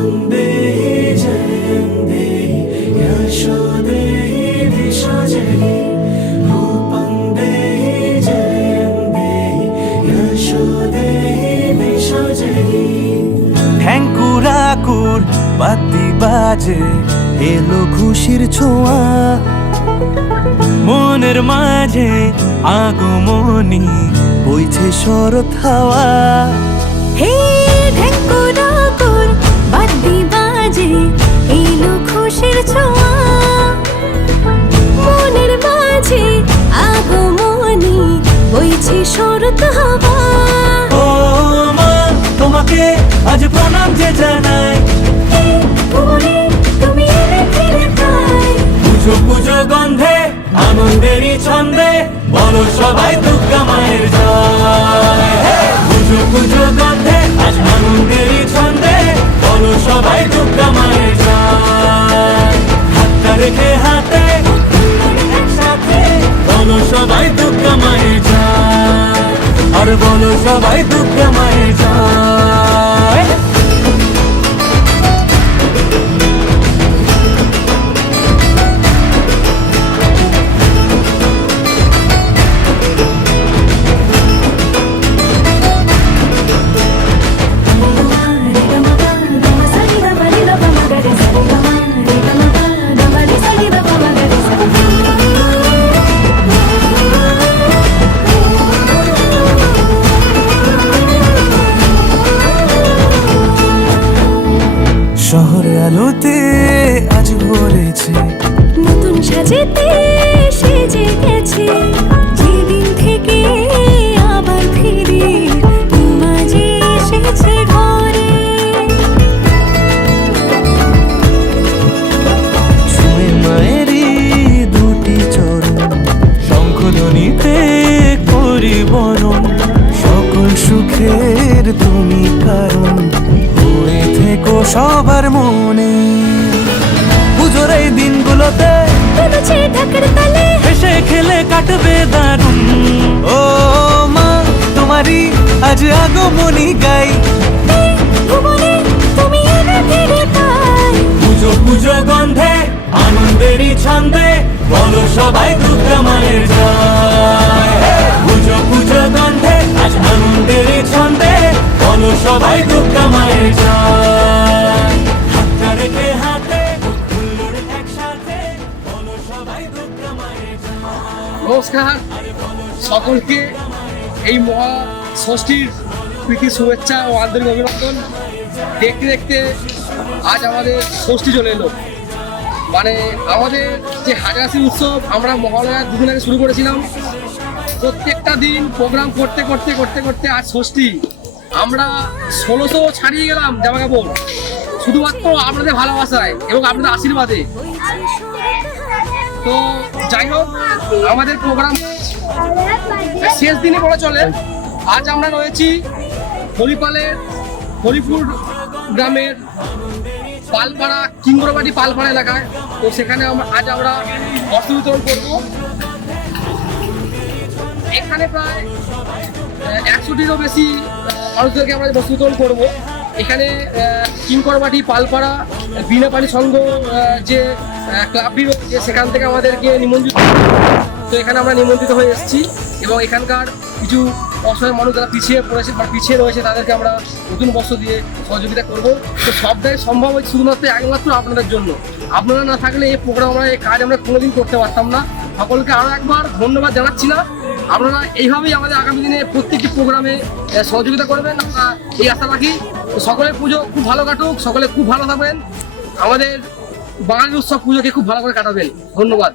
देहि जयं देहि यशो देहि दिशो जयि रूपं देहि जयं देहि यशो देहि दिशो जयि ঠ্যাঙ্কুরাকুর বাতি বাজে এলো খুশির ছোঁয়া মনের মাঝে আগমনী বইছে শরৎ হাওয়া হে ঢেকুরাকুর বাদ্যি বাজে এলো খুশির ছোঁয়া। মনের মাঝে আগমনী বইছে শরৎ হাওয়া। ও মা তোমাকে আজ প্রণাম যে জানাই। পুজো পুজো গন্ধে আনন্দেরই ছন্দে বলো সবাই দুর্গা মায়ের জয়। পুজো পুজো গন্ধে আজ আনন্দেরই সবাই দুর্গা মায়ের জয় হাতটা রেখে হাতে বলো সবাই দুর্গা মায়ের জয় আর বলো সবাই দুর্গা মায়ের জয় সবার মনে। পুজোর এই দিনগুলোতে হেসে খেলে কাটবে দারুণ। ও মা তোমারই আজ আগমনী গাই। পুজো পুজো গন্ধে আনন্দেরই ছন্দে বলো সবাই দুর্গা মায়ের নমস্কার। সকলকে এই মহা ষষ্ঠীর প্রীতি শুভেচ্ছা ও আন্তরিক অভিনন্দন। দেখতে দেখতে আজ আমাদের ষষ্ঠী চলে এলো। মানে আমাদের যে হাজারাসি উৎসব, আমরা মহালয়ার দুদিন আগে শুরু করেছিলাম। প্রত্যেকটা দিন প্রোগ্রাম করতে করতে করতে করতে আজ ষষ্ঠী। আমরা ষোলোশো ছাড়িয়ে গেলাম জামা কাপড় শুধুমাত্র আপনাদের ভালোবাসায় এবং আপনাদের আশীর্বাদে। তো যাই হোক আমাদের প্রোগ্রাম শেষ দিনে বলা চলে। আজ আমরা রয়েছি হরিপালের হরিপুর গ্রামের পালপাড়া কিংবরবাড়ি পালপাড়া এলাকায়। তো সেখানে আজ আমরা বস্ত্র বিতরণ করব। এখানে প্রায় একশোটিরও বেশি মানুষদেরকে আমরা বস্ত্র বিতরণ করব। এখানে কিংকরবাটি, পালপাড়া বিনাপানি সংঘ যে ক্লাবটি রয়েছে, সেখান থেকে আমাদেরকে নিমন্ত্রিত তো এখানে আমরা নিমন্ত্রিত হয়ে এসেছি এবং এখানকার কিছু অসহায় মানুষ যারা পিছিয়ে পড়েছে বা পিছিয়ে রয়েছে, তাদেরকে আমরা নতুন বস্ত্র দিয়ে সহযোগিতা করব। তো সবটাই সম্ভব হয় শুধুমাত্র একমাত্র আপনাদের জন্য। আপনারা না থাকলে এই প্রোগ্রাম আমরা এই কাজ আমরা কোনোদিন করতে পারতাম না। সকলকে আরও একবার ধন্যবাদ জানাচ্ছি না। আপনারা এইভাবেই আমাদের আগামী দিনে প্রত্যেকটি প্রোগ্রামে সহযোগিতা করবেন। আমরা এই আশা রাখি সকলের পুজো খুব ভালো কাটুক, সকলে খুব ভালো থাকবেন। আমাদের বাঙালির উৎসব পুজোকে খুব ভালো করে কাটাবেন। ধন্যবাদ।